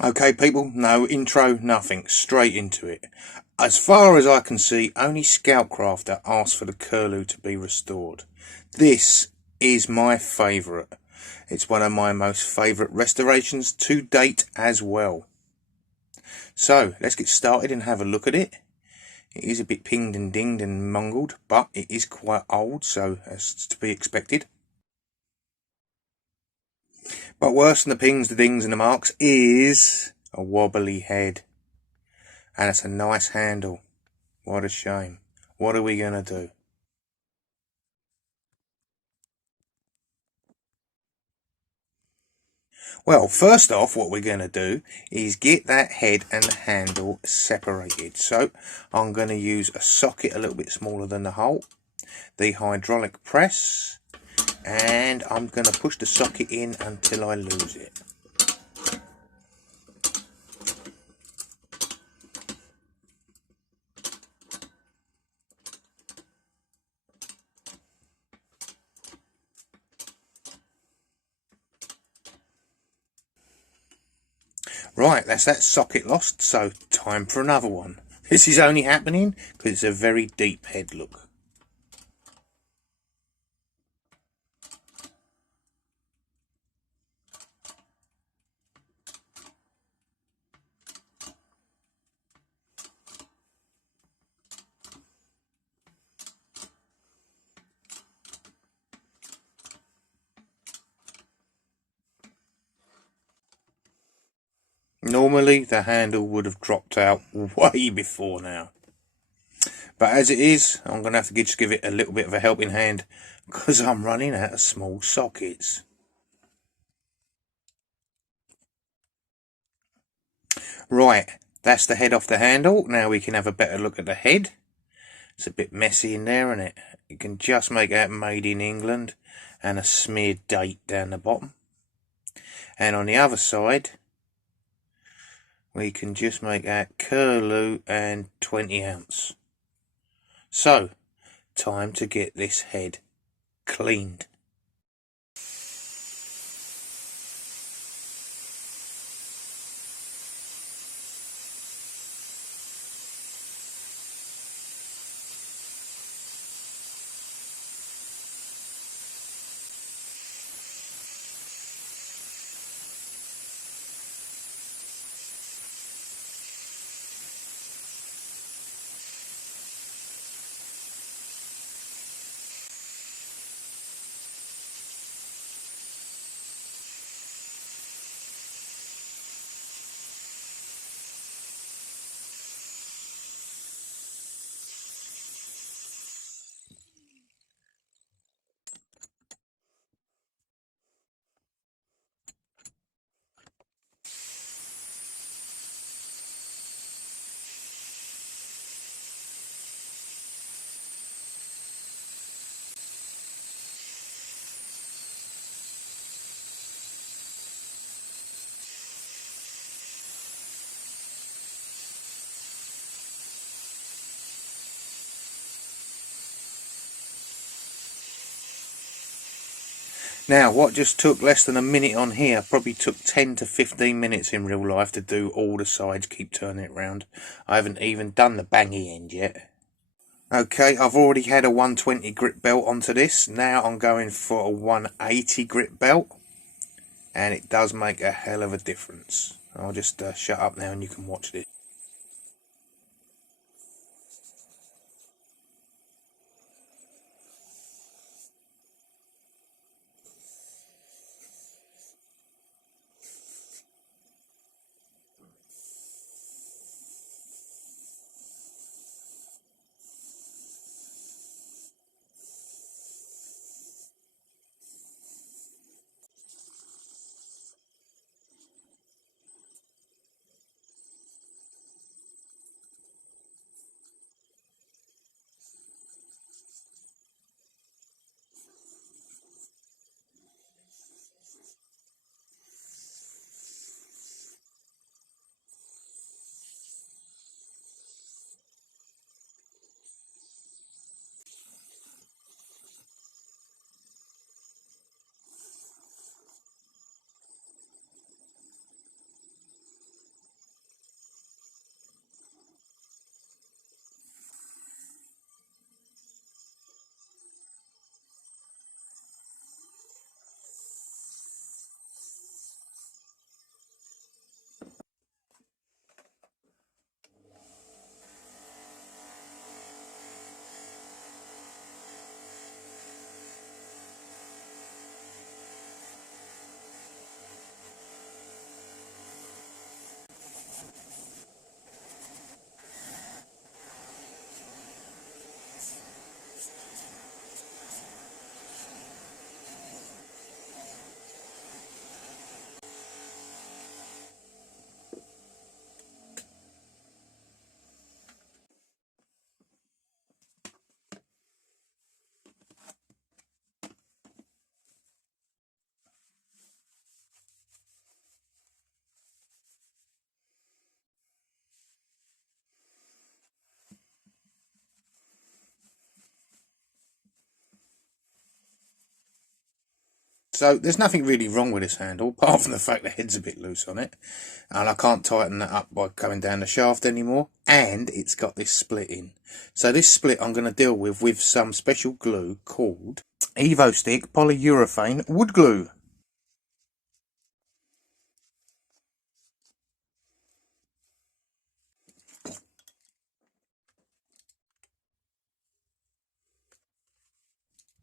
Okay, people, no intro, nothing, straight into it. As far as I can see, only Scoutcrafter asked for the curlew to be restored. This is my favourite. It's one of my most favourite restorations to date as well. So, let's get started and have a look at it. It is a bit pinged and dinged and mongled, but it is quite old, so as to be expected. But worse than the pings, the dings and the marks is a wobbly head. And it's a nice handle. What a shame. What are we going to do? Well, first off, what we're going to do is get that head and the handle separated. So I'm going to use a socket a little bit smaller than the hole, the hydraulic press, and I'm going to push the socket in until I lose it. Right, that's that socket lost, so time for another one. This is only happening because it's a very deep head look. Normally the handle would have dropped out way before now. But as it is, I'm going to have to just give it a little bit of a helping hand because I'm running out of small sockets. Right, that's the head off the handle. Now we can have a better look at the head. It's a bit messy in there, isn't it? You can just make out made in England and a smeared date down the bottom. And on the other side, we can just make out curlew and 20 ounce. So, time to get this head cleaned. Now, what just took less than a minute on here probably took 10 to 15 minutes in real life to do all the sides, keep turning it round. I haven't even done the bangy end yet. Okay, I've already had a 120 grit belt onto this. Now I'm going for a 180 grit belt. And it does make a hell of a difference. I'll just shut up now and you can watch this. So there's nothing really wrong with this handle, apart from the fact the head's a bit loose on it. And I can't tighten that up by coming down the shaft anymore. And it's got this split in. So this split I'm going to deal with some special glue called Evo Stick Polyurethane Wood Glue.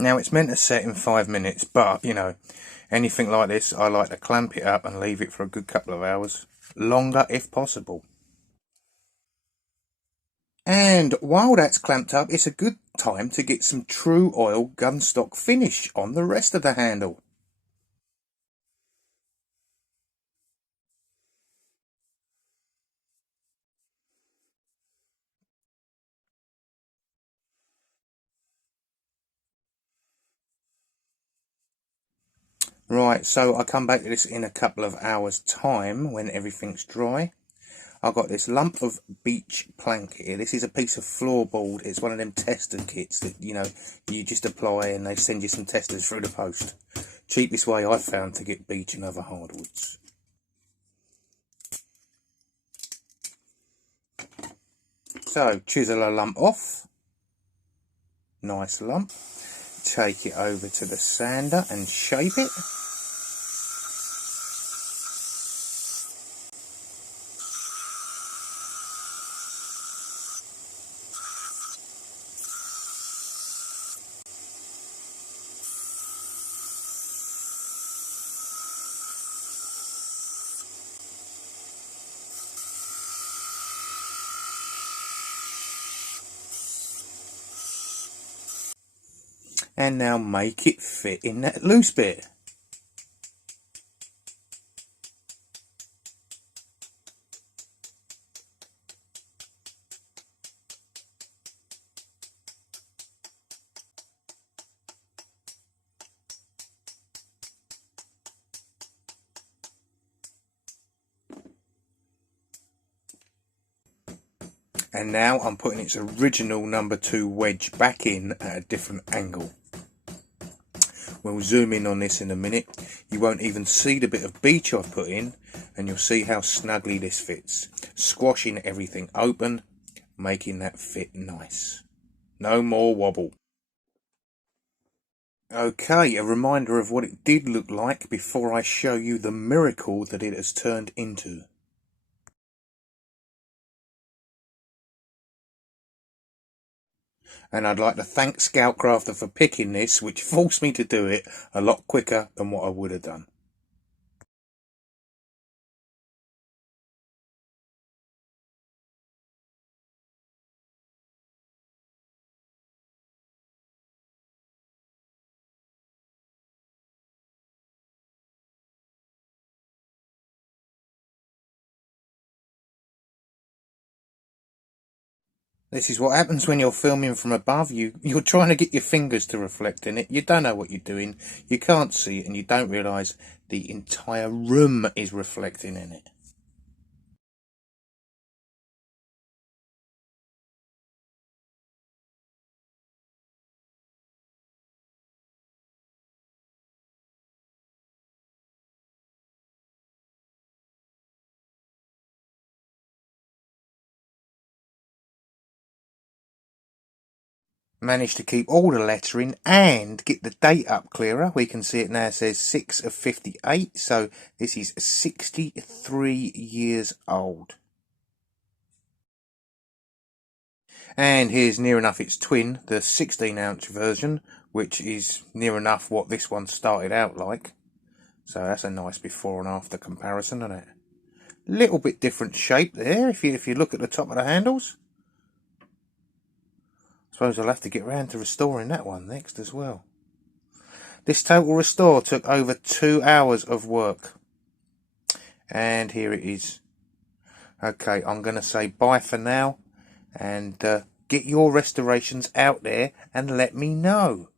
Now it's meant to set in 5 minutes, but you know, anything like this I like to clamp it up and leave it for a good couple of hours. Longer if possible. And while that's clamped up, it's a good time to get some true oil gunstock finish on the rest of the handle. Right, so I come back to this in a couple of hours time when everything's dry. I've got this lump of beech plank here. This is a piece of floorboard. It's one of them tester kits that, you know, you just apply and they send you some testers through the post. Cheapest way I've found to get beech and other hardwoods. So, chisel a lump off. Nice lump. Take it over to the sander and shape it. And now make it fit in that loose bit. And now I'm putting its original number 2 wedge back in at a different angle. We'll zoom in on this in a minute. You won't even see the bit of beech I've put in, and you'll see how snugly this fits. Squashing everything open, making that fit nice. No more wobble. Okay, a reminder of what it did look like before I show you the miracle that it has turned into. And I'd like to thank Scoutcrafter for picking this, which forced me to do it a lot quicker than what I would have done. This is what happens when you're filming from above. You're trying to get your fingers to reflect in it. You don't know what you're doing. You can't see it, and you don't realise the entire room is reflecting in it. Managed to keep all the lettering and get the date up clearer. We can see it now, it says 6 of 58, so this is 63 years old. And here's near enough its twin, the 16-ounce version, which is near enough what this one started out like. So that's a nice before and after comparison, isn't it? Little bit different shape there if you look at the top of the handles. Suppose I'll have to get round to restoring that one next as well. This total restore took over 2 hours of work. And here it is. Okay, I'm going to say bye for now. And get your restorations out there and let me know.